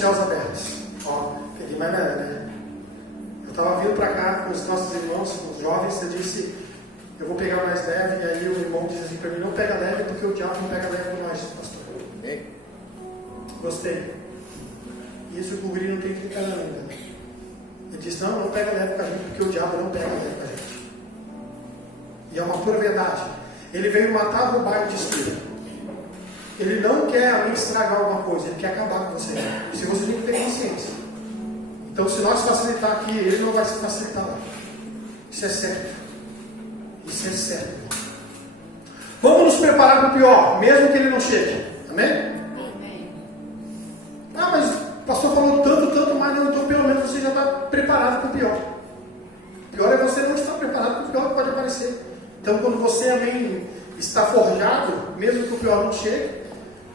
céus abertos. Ó, peguei mais leve, né? Eu estava vindo para cá com os nossos irmãos, com os jovens, eu disse, eu vou pegar mais leve, e aí o irmão disse assim para mim, não pega leve, porque o diabo não pega leve com nós, pastor. Gostei. Isso o guri não tem 30 anos ainda. Ele disse, não pega leve com a gente, porque o diabo não pega leve com a gente. E é uma pura verdade. Ele veio matar, roubar e destruir. Ele não quer estragar alguma coisa, ele quer acabar com você. Se você tem que ter consciência. Então, se nós facilitar aqui, ele não vai se facilitar lá. Isso é certo. Isso é certo. Vamos nos preparar para o pior, mesmo que ele não chegue. Amém? Amém. Ah, mas o pastor falou tanto, mas não, então pelo menos você já está preparado para o pior. O pior é você não estar preparado para o pior que pode aparecer. Então, quando você, amém, está forjado, mesmo que o pior não chegue,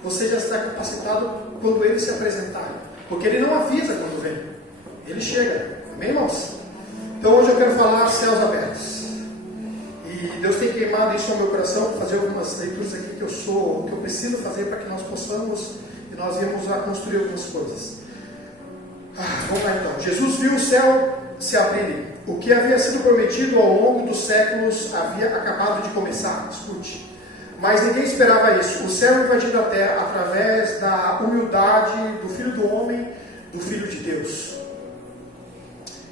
você já está capacitado quando ele se apresentar. Porque ele não avisa quando vem. Ele chega. Amém, irmãos? Então, hoje eu quero falar céus abertos. E Deus tem queimado isso no meu coração, fazer algumas leituras aqui que eu preciso fazer para que nós possamos, e nós viemos a construir algumas coisas. Vamos lá então. Jesus viu o céu se abrirem. O que havia sido prometido ao longo dos séculos havia acabado de começar. Escute. Mas ninguém esperava isso. O céu invadindo a terra através da humildade do Filho do Homem, do Filho de Deus.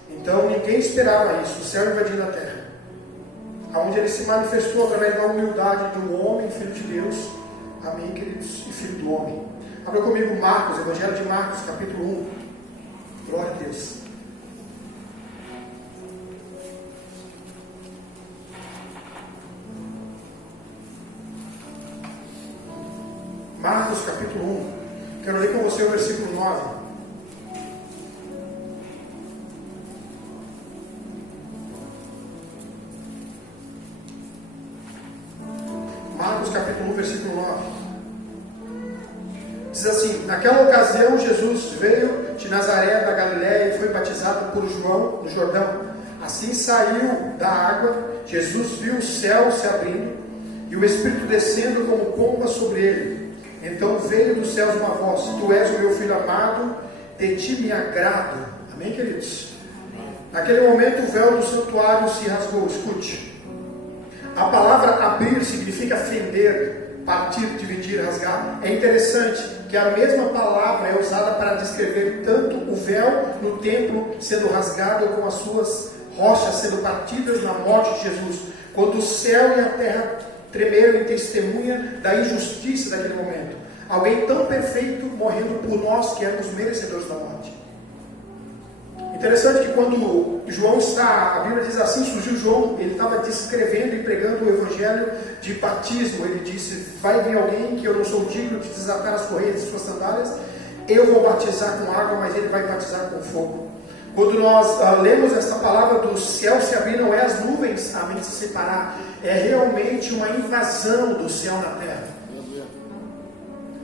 Então ninguém esperava isso. O céu invadindo a terra. Onde ele se manifestou através da humildade do homem, Filho de Deus. Amém, queridos? E Filho do Homem. Abra comigo Marcos, Evangelho de Marcos, capítulo 1. Glória a Deus. Marcos capítulo 1. Quero ler com você o versículo 9. Marcos capítulo 1, versículo 9. Diz assim: naquela ocasião Jesus veio de Nazaré da Galiléia e foi batizado por João no Jordão. Assim saiu da água, Jesus viu o céu se abrindo e o Espírito descendo como pomba sobre ele. Então veio dos céus uma voz: tu és o meu filho amado, de ti me agrado. Amém, queridos? Naquele momento o véu do santuário se rasgou. Escute. A palavra abrir significa fender, partir, dividir, rasgar. É interessante que a mesma palavra é usada para descrever tanto o véu no templo sendo rasgado como as suas rochas sendo partidas na morte de Jesus, quando o céu e a terra tremeram em testemunha da injustiça daquele momento. Alguém tão perfeito morrendo por nós que éramos merecedores da morte. Interessante que quando João está, a Bíblia diz assim, surgiu João, ele estava descrevendo e pregando o evangelho de batismo. Ele disse: vai vir alguém que eu não sou digno de desatar as correias de suas sandálias, eu vou batizar com água, mas ele vai batizar com fogo. Quando nós lemos essa palavra do céu se abrir, não é as nuvens a mente se separar, é realmente uma invasão do céu na terra.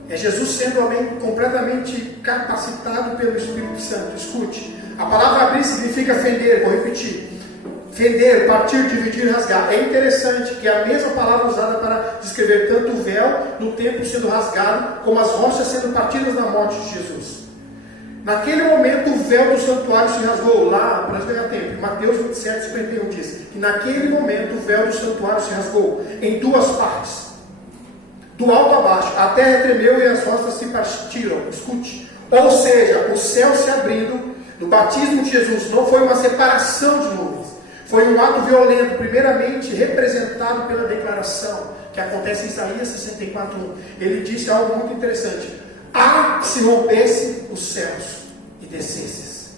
É Jesus sendo completamente capacitado pelo Espírito Santo. Escute, a palavra abrir significa fender, vou repetir. Fender, partir, dividir, rasgar. É interessante que a mesma palavra usada para descrever tanto o véu no templo sendo rasgado, como as rochas sendo partidas na morte de Jesus. Naquele momento o véu do santuário se rasgou. Lá, para nós ganhar tempo, Mateus 27, 51 diz que naquele momento o véu do santuário se rasgou em duas partes, do alto a baixo. A terra tremeu e as rochas se partiram. Escute. Ou seja, o céu se abrindo no batismo de Jesus não foi uma separação de nuvens, foi um ato violento, primeiramente representado pela declaração que acontece em Isaías 64:1. Ele disse algo muito interessante: ah, se rompesse os céus e descesses.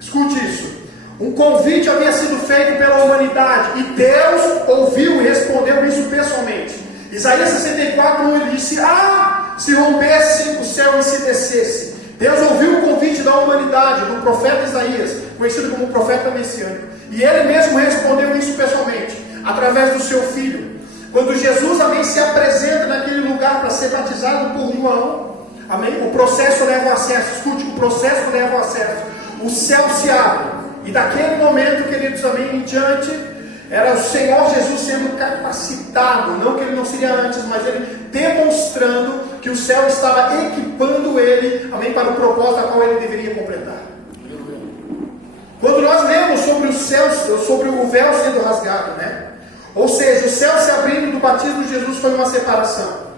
Escute isso. Um convite havia sido feito pela humanidade e Deus ouviu e respondeu isso pessoalmente. Isaías 64:1, ele disse: ah, se rompesse o céu e se descesse. Deus ouviu o convite da humanidade, do profeta Isaías, conhecido como profeta messiânico, e ele mesmo respondeu isso pessoalmente, através do seu filho. Quando Jesus, amém, se apresenta naquele lugar para ser batizado por João, amém, o processo leva ao acesso. Escute, o processo leva ao acesso. O céu se abre, e daquele momento, queridos, amém, em diante, era o Senhor Jesus sendo capacitado, não que ele não seria antes, mas ele demonstrando que o céu estava equipando ele, amém, para o propósito a qual ele deveria completar. Quando nós lemos sobre o céu, sobre o véu sendo rasgado, né? Ou seja, o céu se abrindo do batismo de Jesus foi uma separação.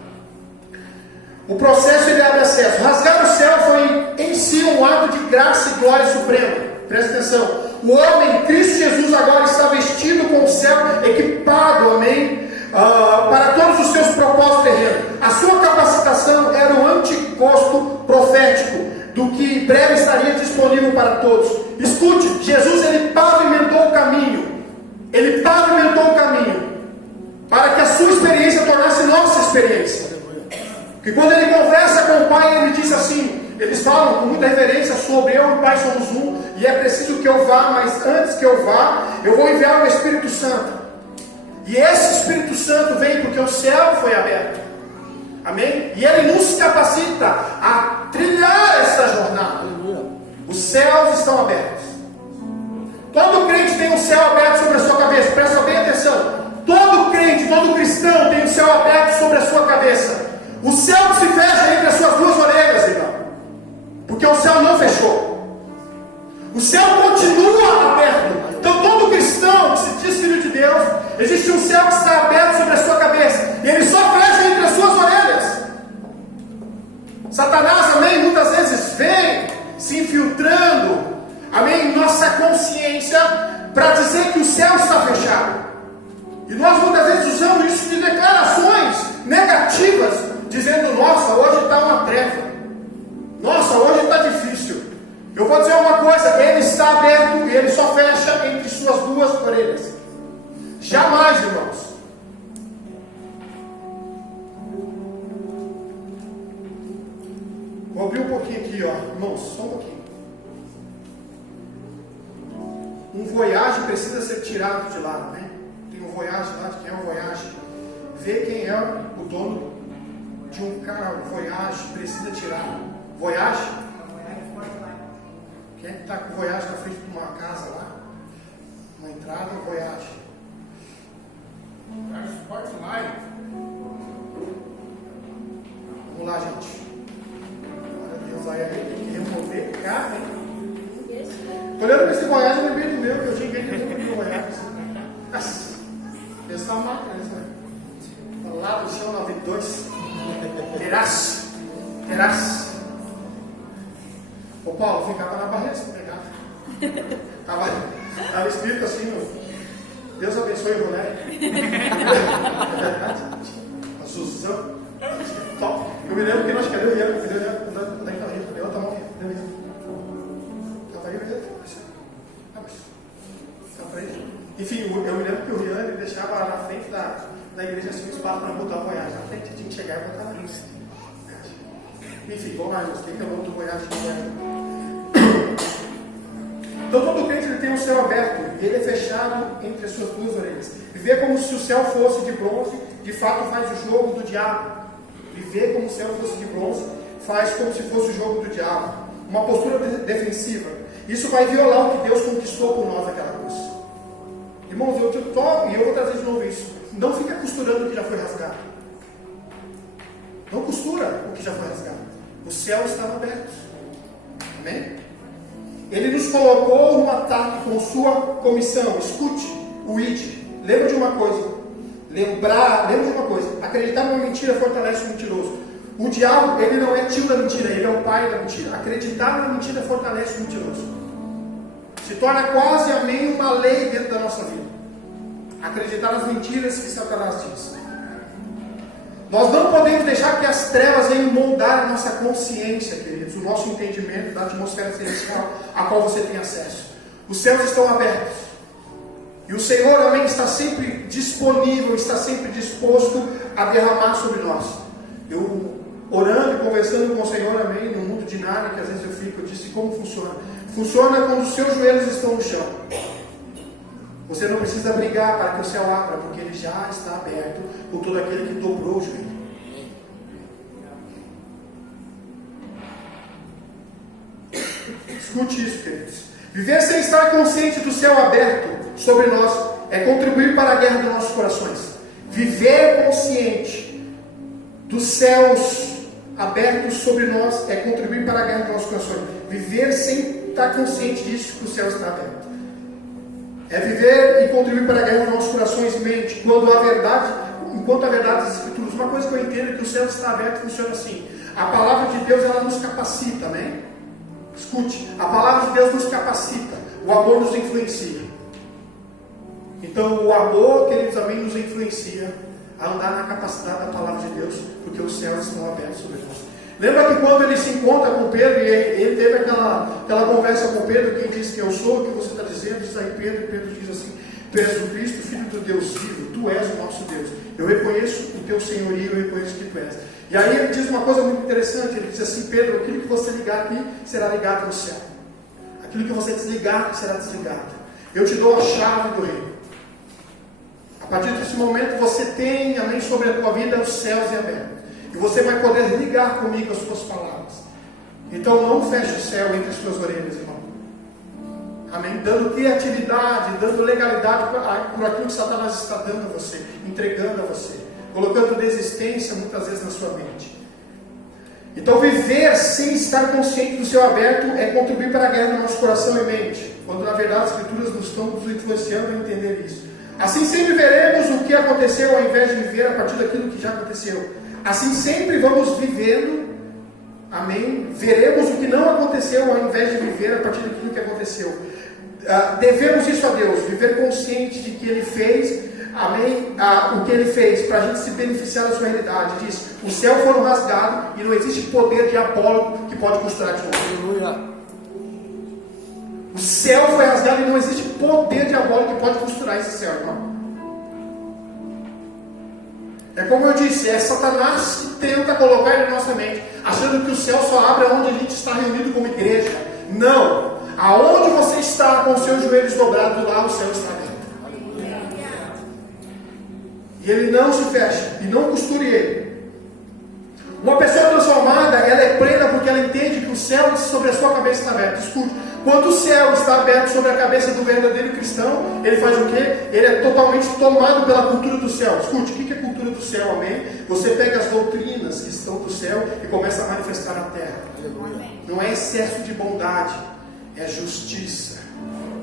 O processo ele abre acesso. Rasgar o céu foi em si um ato de graça e glória suprema. Presta atenção. O homem, Cristo Jesus, agora está vestido com o céu, equipado, amém, para todos os seus propósitos terrenos. A sua capacitação era o antiposto profético do que em breve estaria disponível para todos. Escute, Jesus ele pavimentou o caminho. Ele pavimentou o caminho para que a sua experiência tornasse nossa experiência. Porque quando ele conversa com o Pai, ele diz assim, eles falam com muita reverência sobre eu e o Pai somos um, e é preciso que eu vá, mas antes que eu vá, eu vou enviar o Espírito Santo. E esse Espírito Santo vem porque o céu foi aberto. Amém? E ele nos capacita a trilhar essa jornada. Os céus estão abertos. Todo crente tem o céu aberto sobre a sua cabeça. Presta bem atenção. Todo crente, todo cristão tem o céu aberto sobre a sua cabeça. O céu que se fecha entre as suas duas orelhas, irmão. Porque o céu não fechou. O céu continua aberto. Então todo cristão que se diz filho de Deus, existe um céu que está aberto sobre a sua cabeça. E ele só fecha entre as suas orelhas. Satanás, amém, muitas vezes vem se infiltrando, amém, em nossa consciência para dizer que o céu está fechado. E nós muitas vezes usamos isso de declarações negativas, dizendo, nossa, hoje está uma treva. Nossa, hoje está difícil. Eu vou dizer uma coisa, ele está aberto e ele só fecha entre suas duas orelhas. Jamais, irmãos. Vou abrir um pouquinho aqui, ó, irmãos, só um pouquinho. Um Voyage precisa ser tirado de lá, né? Tem um Voyage lá, de quem é o Voyage. Vê quem é o dono de um carro, Voyage, precisa tirar. Voyage? Quem é que está com o Voyage na frente de uma casa lá? Uma entrada, Voyage. Sportline. Vamos lá, gente. Glória a Deus, aí tem que remover carro, hein? Estou olhando para esse Voyage, eu lembrei do meu, que eu tinha ganho do Voyage. Nossa, pensar uma coisa, né? Lá do chão 92. Terás. Ô Paulo, ficava na barreira se pegar. Estava escrito assim, Deus abençoe o Roné. É verdade. A Suzão. Top. Eu me lembro que nós queremos ir. Onde é que estava indo? Eu estava indo. Enfim, eu me lembro que o Rian ele deixava na frente da igreja assim, um espaço para botar o Voyage na frente. Tinha que chegar e botar na frente. Enfim, vamos lá, gente. Quem que é o nome do Voyage? Então todo crente ele tem o céu aberto, ele é fechado entre as suas duas orelhas. Viver como se o céu fosse de bronze, de fato faz o jogo do diabo. Viver como se o céu fosse de bronze, faz como se fosse o jogo do diabo. Uma postura defensiva. Isso vai violar o que Deus conquistou por nós naquela cruz. Irmãos, eu vou trazer de novo isso. Não fica costurando o que já foi rasgado. Não costura o que já foi rasgado. Os céus estavam abertos. Amém? Ele nos colocou no ataque com sua comissão. Escute o ID. Lembra de uma coisa. Lembra de uma coisa. Acreditar numa mentira fortalece o mentiroso. O diabo, ele não é tio da mentira, ele é o pai da mentira. Acreditar numa mentira fortalece o mentiroso. Se torna quase, amém, uma lei dentro da nossa vida. Acreditar nas mentiras que Satanás diz. Nós não podemos deixar que as trevas venham moldar a nossa consciência, queridos, o nosso entendimento da atmosfera celestial a qual você tem acesso. Os céus estão abertos. E o Senhor, amém, está sempre disponível, está sempre disposto a derramar sobre nós. Eu, orando e conversando com o Senhor, amém, no mundo dinâmico, às vezes eu fico, eu disse como funciona. Funciona quando os seus joelhos estão no chão. Você não precisa brigar para que o céu abra, porque ele já está aberto por todo aquele que dobrou o joelho. Escute isso, queridos. Viver sem estar consciente do céu aberto sobre nós é contribuir para a guerra dos nossos corações. Viver consciente dos céus aberto sobre nós é contribuir para a guerra do nosso coração. Viver sem estar consciente disso, que o céu está aberto. É viver e contribuir para a guerra dos nossos corações e mente, enquanto a verdade das Escrituras. Uma coisa que eu entendo é que o céu está aberto funciona assim. A palavra de Deus, ela nos capacita, né? Escute, a palavra de Deus nos capacita, o amor nos influencia. Então o amor, queridos amigos, nos influencia a andar na capacidade da palavra de Deus, porque os céus estão abertos sobre nós. Lembra que quando ele se encontra com Pedro, e ele teve aquela conversa com Pedro, quem diz que eu sou, o que você está dizendo, diz aí Pedro, e Pedro diz assim, tu és o Cristo, Filho do Deus vivo, tu és o nosso Deus. Eu reconheço o teu senhorio, eu reconheço que tu és. E aí ele diz uma coisa muito interessante, ele diz assim, Pedro, aquilo que você ligar aqui, será ligado no céu. Aquilo que você desligar, será desligado. Eu te dou a chave do reino. A partir desse momento você tem, amém, sobre a tua vida os céus em aberto. E você vai poder ligar comigo as suas palavras. Então não feche o céu entre as suas orelhas, irmão. Amém? Dando criatividade, dando legalidade por aquilo que Satanás está dando a você, entregando a você, colocando desistência muitas vezes na sua mente. Então viver sem estar consciente do céu aberto é contribuir para a guerra do nosso coração e mente, quando na verdade as Escrituras nos estão nos influenciando a entender isso. Assim sempre veremos o que aconteceu ao invés de viver a partir daquilo que já aconteceu. Assim sempre vamos vivendo, amém? Veremos o que não aconteceu ao invés de viver a partir daquilo que aconteceu. Devemos isso a Deus, viver consciente de que Ele fez, amém? O que Ele fez para a gente se beneficiar da sua realidade. Diz, o céu foi rasgado e não existe poder diabólico que pode costurar de novo. Aleluia. O céu foi rasgado e não existe poder diabólico que pode costurar esse céu, irmão. É como eu disse, é Satanás que tenta colocar ele na nossa mente, achando que o céu só abre onde a gente está reunido como igreja. Não! Aonde você está com os seus joelhos dobrados, lá o céu está dentro. E ele não se fecha, e não costure ele. Uma pessoa transformada, ela é plena porque ela entende que o céu sobre a sua cabeça está aberto. Escute, quando o céu está aberto sobre a cabeça do verdadeiro cristão, ele faz o quê? Ele é totalmente tomado pela cultura do céu. Escute, o que é cultura do céu, amém? Você pega as doutrinas que estão do céu e começa a manifestar na terra. Não é excesso de bondade, é justiça,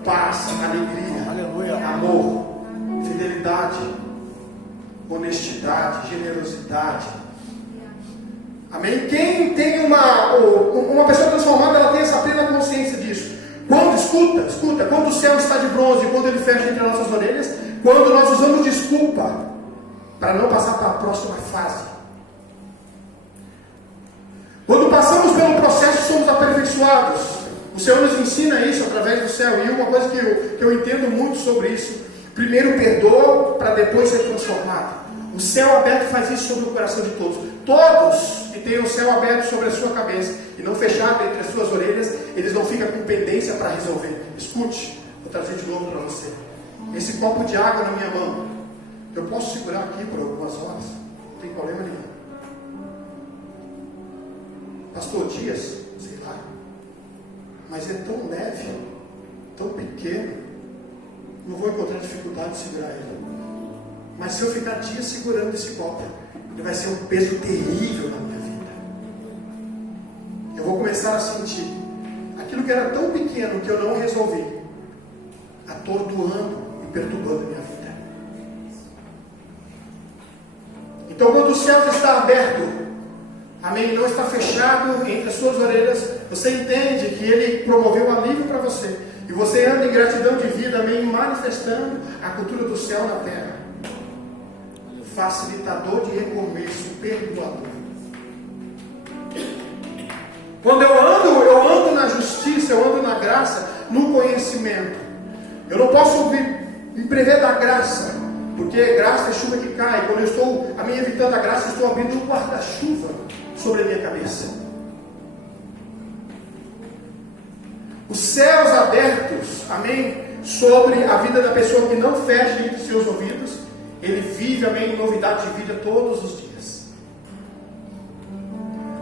paz, alegria, amor, fidelidade, honestidade, generosidade. Amém? Quem tem uma pessoa transformada, ela tem essa plena consciência disso. Quando, escuta, quando o céu está de bronze, quando ele fecha entre as nossas orelhas, quando nós usamos desculpa para não passar para a próxima fase. Quando passamos pelo processo, somos aperfeiçoados. O Senhor nos ensina isso através do céu. E uma coisa que eu entendo muito sobre isso, primeiro perdoa para depois ser transformado. O céu aberto faz isso sobre o coração de todos. Todos que têm o céu aberto sobre a sua cabeça e não fechado entre as suas orelhas, eles não ficam com pendência para resolver. Escute, vou trazer de novo para você. Esse copo de água na minha mão, eu posso segurar aqui por algumas horas, não tem problema nenhum. Pastor Dias, sei lá, mas é tão leve, tão pequeno, não vou encontrar dificuldade de segurar ele. Mas se eu ficar dias segurando esse copo, ele vai ser um peso terrível na minha vida. Eu vou começar a sentir aquilo que era tão pequeno que eu não resolvi, atordoando e perturbando a minha vida. Então, quando o céu está aberto, amém, não está fechado entre as suas orelhas, você entende que Ele promoveu alívio para você, e você anda em gratidão de vida, amém, manifestando a cultura do céu na terra. Facilitador de recomeço, perdoador. Quando eu ando na justiça, eu ando na graça, no conhecimento. Eu não posso me prever da graça, porque graça é chuva que cai. Quando eu estou evitando a graça, eu estou abrindo um guarda-chuva sobre a minha cabeça. Os céus abertos, amém, sobre a vida da pessoa que não fecha entre seus ouvidos. Ele vive, amém, em novidade de vida todos os dias.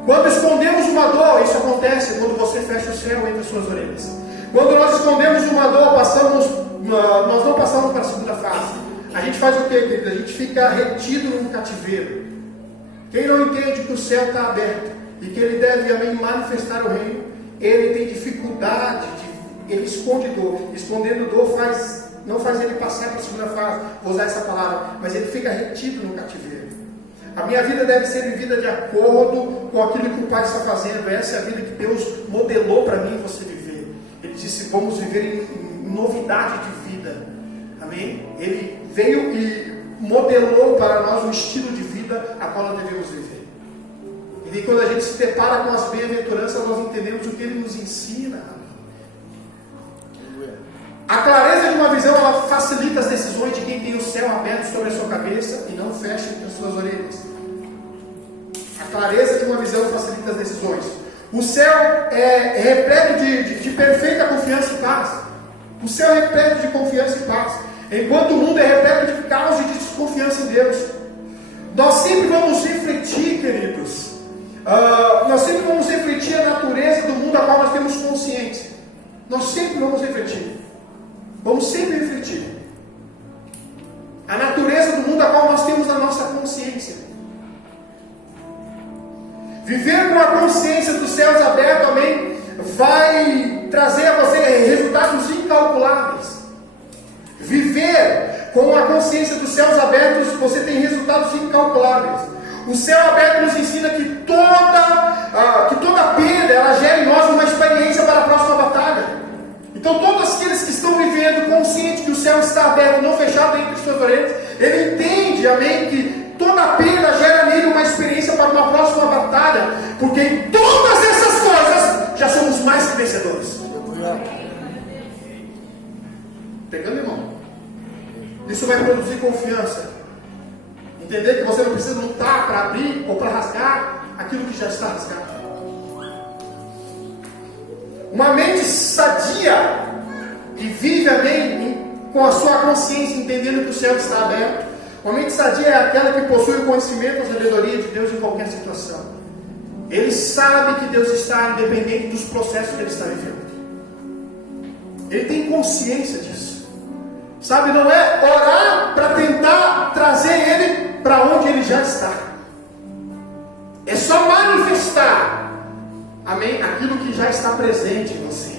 Quando escondemos uma dor, isso acontece quando você fecha o céu entre as suas orelhas. Quando nós escondemos uma dor, nós não passamos para a segunda fase. A gente faz o quê, querido? A gente fica retido num cativeiro. Quem não entende que o céu está aberto, e que ele deve, amém, manifestar o reino, ele tem dificuldade, ele esconde dor. Escondendo dor não faz ele passar para a segunda fase, vou usar essa palavra, mas ele fica retido no cativeiro. A minha vida deve ser vivida de acordo com aquilo que o Pai está fazendo. Essa é a vida que Deus modelou para mim e você viver. Ele disse, vamos viver em novidade de vida. Amém? Ele veio e modelou para nós um estilo de vida a qual nós devemos viver. E quando a gente se depara com as bem-aventuranças, nós entendemos o que ele nos ensina. A clareza de uma visão, ela facilita as decisões de quem tem o céu aberto sobre a sua cabeça e não fecha entre as suas orelhas. A clareza de uma visão facilita as decisões. O céu é repleto de perfeita confiança e paz. O céu é repleto de confiança e paz. Enquanto o mundo é repleto de caos e de desconfiança em Deus. Nós sempre vamos refletir, queridos. Nós sempre vamos refletir a natureza do mundo a qual nós temos consciência. Nós sempre vamos refletir. Vamos sempre refletir a natureza do mundo a qual nós temos a nossa consciência. Viver com a consciência dos céus abertos, amém, vai trazer a você resultados incalculáveis. Viver com a consciência dos céus abertos, você tem resultados incalculáveis. O céu aberto nos ensina que toda perda, ela gera em nós uma experiência para a próxima batalha. Então todos aqueles que estão vivendo consciente que o céu está aberto, não fechado entre as suas orelhas, ele entende, amém, que toda perda gera nele uma experiência para uma próxima batalha, porque em todas essas coisas já somos mais que vencedores. Pegando, irmão? Isso vai produzir confiança. Entender que você não precisa lutar para abrir ou para rasgar aquilo que já está rasgado. Uma mente sadia que vive, amém, com a sua consciência, entendendo que o céu está aberto. Uma mente sadia é aquela que possui o conhecimento, a sabedoria de Deus em qualquer situação. Ele sabe que Deus está independente dos processos que ele está vivendo. Ele tem consciência disso. Sabe, não é orar para tentar trazer ele para onde ele já está. É só manifestar, amém, aquilo que já está presente em você.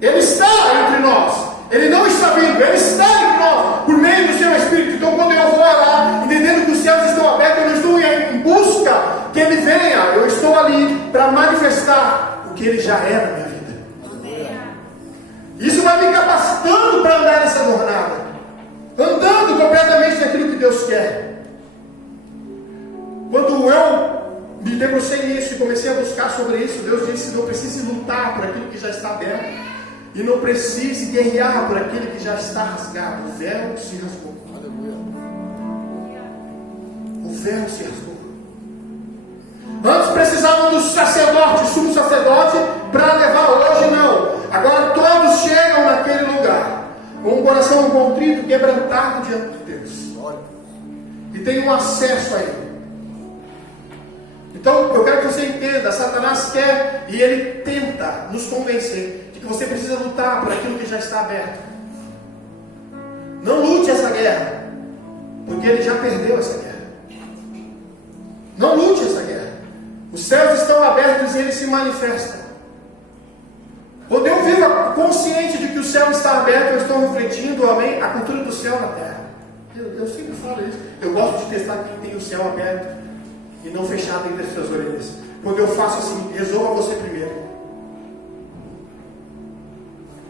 Ele está entre nós. Ele não está vindo, ele está entre nós, por meio do seu Espírito. Então quando eu vou orar, entendendo que os céus estão abertos, eu não estou em busca que ele venha. Eu estou ali para manifestar o que ele já é na minha vida. Isso vai me capacitando para andar nessa jornada, andando completamente naquilo que Deus quer. Quando eu me debrucei nisso e comecei a buscar sobre isso, Deus disse: não precise lutar por aquilo que já está aberto, e não precise guerrear por aquilo que já está rasgado. O véu se rasgou. O véu se rasgou. Antes precisavam do sacerdote, sumo sacerdote, para levar. Hoje não. Agora todos chegam naquele lugar com um coração contrito, quebrantado diante de Deus, e tem um acesso a Ele. Então eu quero que você entenda: Satanás quer e ele tenta nos convencer de que você precisa lutar por aquilo que já está aberto. Não lute essa guerra, porque ele já perdeu essa guerra. Não lute essa guerra. Os céus estão abertos e ele se manifesta. Quando eu vivo consciente de que o céu está aberto, eu estou refletindo, amém, a cultura do céu na terra. Eu sempre falo isso. Eu gosto de testar quem tem o céu aberto e não fechado entre as suas orelhas. Quando eu faço assim, resolva você primeiro.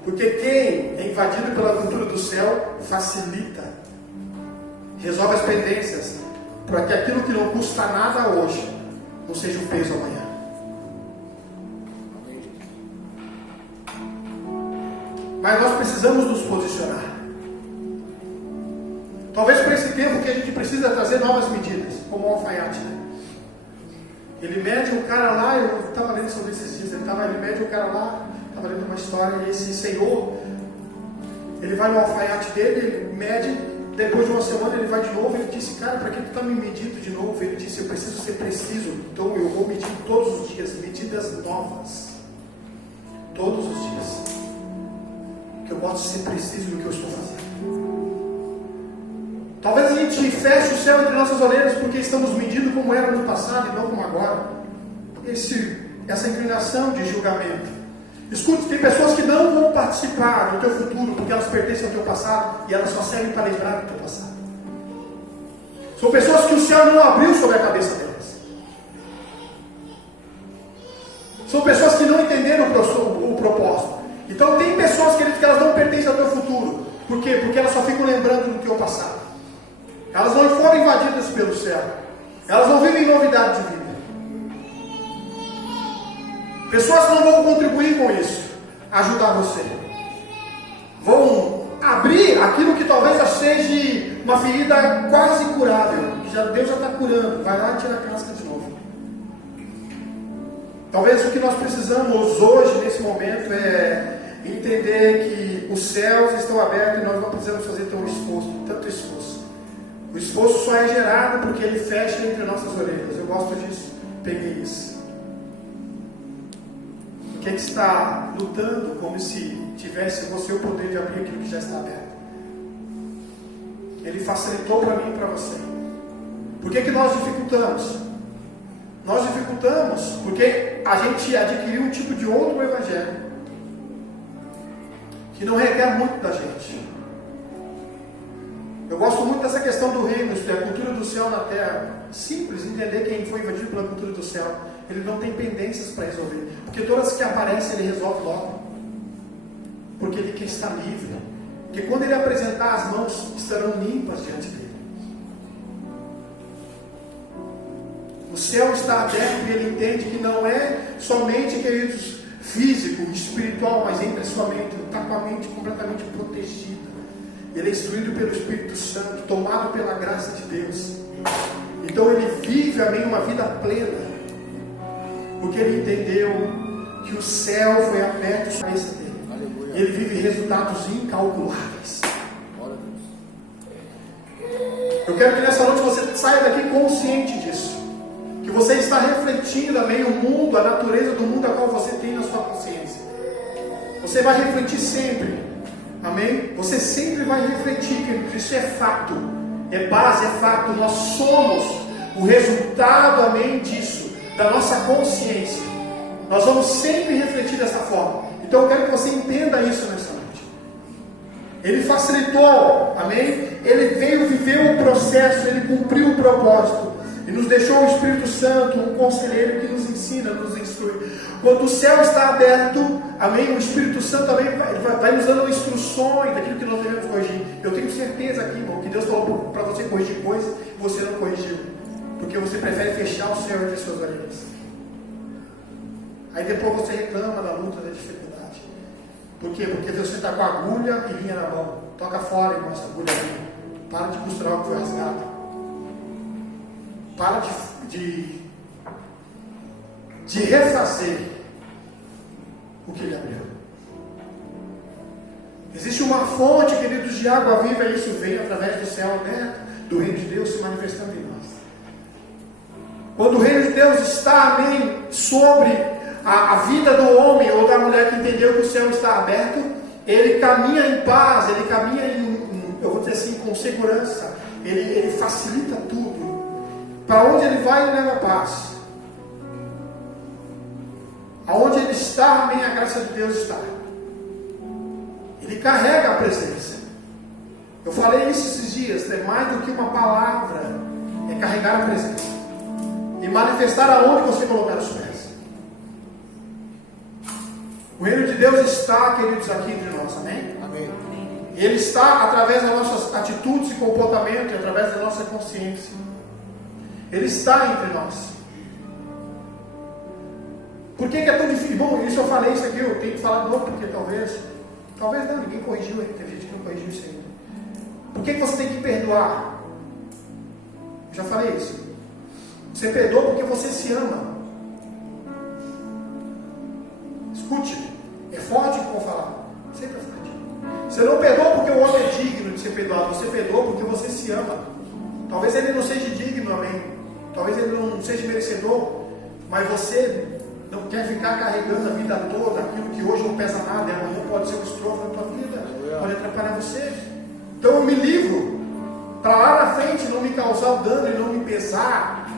Porque quem é invadido pela cultura do céu facilita, resolve as pendências, para que aquilo que não custa nada hoje não seja um peso amanhã. Mas nós precisamos nos posicionar. Talvez para esse tempo que a gente precisa trazer novas medidas, como o alfaiate, né? Ele mede um cara lá, eu estava lendo sobre esses dias, ele mede um cara lá, estava lendo uma história, e esse senhor, ele vai no alfaiate dele, ele mede, depois de uma semana ele vai de novo, ele disse: cara, para que tu está me medindo de novo? Ele disse: eu preciso ser preciso, então eu vou medir todos os dias, medidas novas, todos os dias, que eu posso ser preciso no que eu estou fazendo. Talvez a gente feche o céu entre nossas orelhas porque estamos medindo como era no passado e não como agora. Essa inclinação de julgamento. Escute, tem pessoas que não vão participar do teu futuro porque elas pertencem ao teu passado e elas só servem para lembrar do teu passado. São pessoas que o céu não abriu sobre a cabeça delas. São pessoas que não entenderam o propósito. Então tem pessoas, queridos, que elas não pertencem ao teu futuro. Por quê? Porque elas só ficam lembrando do teu passado. Elas não foram invadidas pelo céu. Elas não vivem novidade de vida. Pessoas que não vão contribuir com isso, ajudar você. Vão abrir aquilo que talvez já seja uma ferida quase curável. Que Deus já está curando. Vai lá e tira a casca de novo. Talvez o que nós precisamos hoje, nesse momento, é entender que os céus estão abertos e nós não precisamos fazer tanto esforço. O esforço só é gerado porque ele fecha entre nossas orelhas. Eu gosto disso. Peguei isso. Quem está lutando como se tivesse você o poder de abrir aquilo que já está aberto. Ele facilitou para mim e para você. Por que nós dificultamos? Nós dificultamos porque a gente adquiriu um tipo de outro evangelho que não requer muito da gente. Eu gosto muito dessa questão do reino, isto é, a cultura do céu na terra. Simples, entender quem foi invadido pela cultura do céu. Ele não tem pendências para resolver. Porque todas que aparecem ele resolve logo. Porque ele quer estar livre. Porque quando ele apresentar, as mãos estarão limpas diante dele. O céu está aberto e ele entende que não é somente, queridos, físico, espiritual, mas entra em sua mente. Ele está com a mente completamente protegida. Ele é instruído pelo Espírito Santo, tomado pela graça de Deus. Então ele vive, amém, uma vida plena. Porque ele entendeu que o céu foi aberto sobre a cabeça dele. Aleluia. E ele vive resultados incalculáveis. Eu quero que nessa noite você saia daqui consciente disso. Que você está refletindo, amém, o mundo, a natureza do mundo a qual você tem na sua consciência. Você vai refletir sempre. Amém? Você sempre vai refletir, queridos. Isso é fato. É base, é fato. Nós somos o resultado, amém, disso. Da nossa consciência. Nós vamos sempre refletir dessa forma. Então eu quero que você entenda isso nessa noite. Ele facilitou, amém? Ele veio viver o processo, ele cumpriu o propósito. E nos deixou o Espírito Santo, um conselheiro que nos ensina, nos instrui. Quando o céu está aberto, amém? O Espírito Santo também vai nos dando instruções daquilo que nós devemos corrigir. Eu tenho certeza aqui, irmão, que Deus falou para você corrigir coisas e você não corrigiu. Porque você prefere fechar o céu entre as suas orelhas. Aí depois você reclama da luta, da dificuldade. Por quê? Porque você está com a agulha e linha na mão. Toca fora, irmão, essa agulha e linha. Para de costurar o que foi rasgado. Para de refazer o que ele abriu. Existe uma fonte, queridos, de água viva, e isso vem através do céu aberto, do reino de Deus se manifestando em nós. Quando o reino de Deus está, amém, sobre a vida do homem ou da mulher que entendeu que o céu está aberto, ele caminha em paz, ele caminha eu vou dizer assim, com segurança, ele facilita tudo. Para onde ele vai, ele leva paz. Aonde ele está, amém, a graça de Deus está. Ele carrega a presença. Eu falei isso esses dias, é mais do que uma palavra, é carregar a presença. E manifestar aonde você colocar os pés. O reino de Deus está, queridos, aqui entre nós, amém? Amém. Ele está através das nossas atitudes e comportamento, através da nossa consciência. Ele está entre nós. Por que é tão difícil? Bom, isso eu falei isso aqui, eu tenho que falar de novo, porque talvez não, ninguém corrigiu ainda, tem gente que não corrigiu isso ainda. Por que você tem que perdoar? Eu já falei isso. Você perdoa porque você se ama. Escute, é forte o que eu vou falar. Sempre é forte. Você não perdoa porque o outro é digno de ser perdoado. Você perdoa porque você se ama. Talvez ele não seja digno, amém. Talvez ele não seja merecedor. Mas você não quer ficar carregando a vida toda aquilo que hoje não pesa nada. Amanhã pode ser um estrofe na tua vida. Pode atrapalhar você. Então eu me livro. para lá na frente não me causar o dano e não me pesar.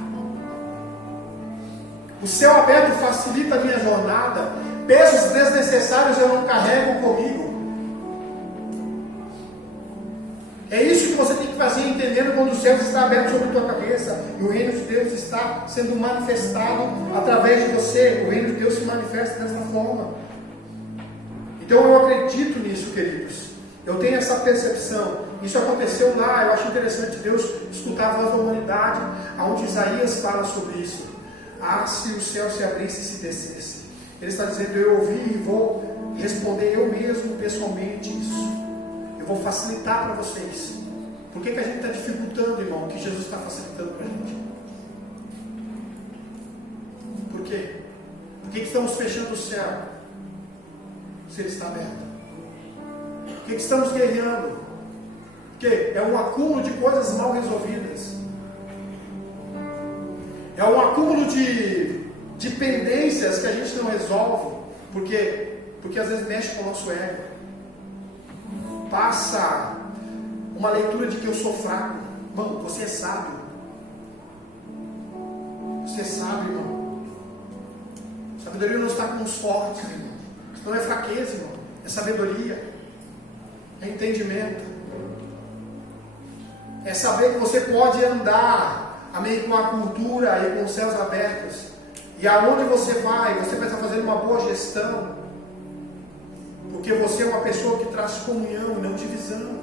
O céu aberto facilita a minha jornada. Pesos desnecessários eu não carrego comigo. É isso que você tem que fazer, entendendo quando o céu está aberto sobre a tua cabeça e o reino de Deus está sendo manifestado através de você. O reino de Deus se manifesta dessa forma. Então eu acredito nisso, queridos. Eu tenho essa percepção. Isso aconteceu lá. Eu acho interessante. Deus escutar a voz da humanidade, onde Isaías fala sobre isso. Ah, se o céu se abrisse e se descesse. Ele está dizendo: eu ouvi e vou responder eu mesmo pessoalmente isso. Eu vou facilitar para vocês. Por que a gente está dificultando, irmão, o que Jesus está facilitando para a gente? Por quê? Por que estamos fechando o céu se ele está aberto? Por que estamos guerreando? Porque é um acúmulo de coisas mal resolvidas. É um acúmulo de pendências que a gente não resolve. Por quê? Porque às vezes mexe com o nosso ego. Passa uma leitura de que eu sou fraco. Irmão, você é sábio. Você é sábio, irmão. Sabedoria não está com os fortes, irmão. Isso não é fraqueza, irmão. É sabedoria. É entendimento. É saber que você pode andar, amém, com a cultura e com os céus abertos. E aonde você vai estar fazendo uma boa gestão. Porque você é uma pessoa que traz comunhão e não divisão.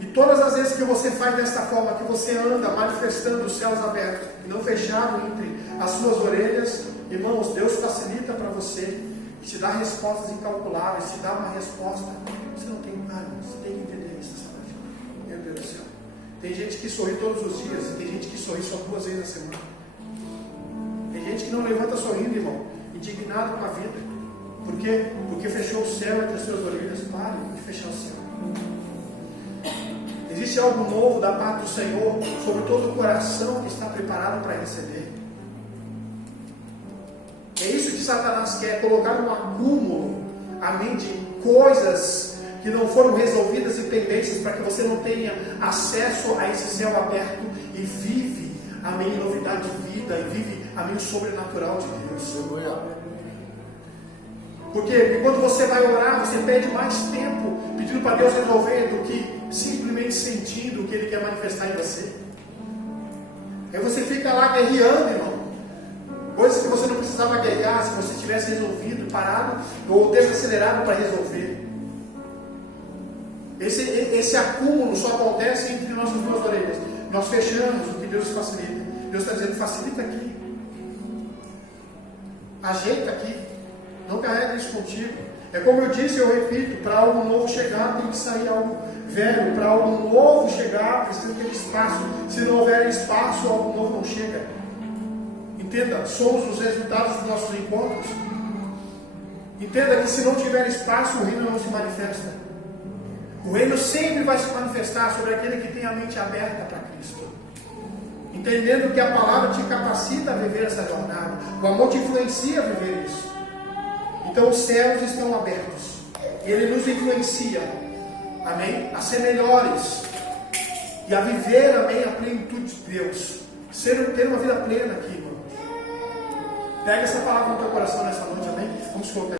E todas as vezes que você faz desta forma, que você anda manifestando os céus abertos, e não fechado entre as suas orelhas, irmãos, Deus facilita para você, e te dá respostas incalculáveis, te dá uma resposta. Você não tem nada, você tem que entender isso essa noite. Meu Deus do céu. Tem gente que sorri todos os dias, e tem gente que sorri só 2 vezes na semana. Tem gente que não levanta sorrindo, irmão, indignado com a vida. Por quê? Porque fechou o céu entre as suas orelhas. Pare de fechar o céu. Existe algo novo da parte do Senhor sobre todo o coração que está preparado para receber. É isso que Satanás quer, colocar um acúmulo, amém, de coisas que não foram resolvidas e pendências, para que você não tenha acesso a esse céu aberto e vive, amém, novidade de vida, e vive, amém, o sobrenatural de Deus. Porque quando você vai orar, você pede mais tempo pedindo para Deus resolver do que simplesmente sentindo o que Ele quer manifestar em você. Aí você fica lá guerreando, irmão. Coisas que você não precisava guerrear se você tivesse resolvido, parado ou desacelerado para resolver. Esse acúmulo só acontece entre nossas 2 orelhas. Nós fechamos o que Deus facilita. Deus está dizendo: facilita aqui. Ajeita aqui. Não carrega isso contigo. É como eu disse, eu repito, para algo novo chegar tem que sair algo velho. Para algo novo chegar precisa ter espaço. Se não houver espaço, algo novo não chega. Entenda, somos os resultados dos nossos encontros. Entenda que se não tiver espaço, o reino não se manifesta. O reino sempre vai se manifestar sobre aquele que tem a mente aberta para Cristo. Entendendo que a palavra te capacita a viver essa jornada. O amor te influencia a viver isso. Então os céus estão abertos. E Ele nos influencia, amém, a ser melhores. E a viver, amém, a plenitude de Deus. Ter uma vida plena aqui, irmão. Pega essa palavra no teu coração nessa noite, amém? Vamos colocar.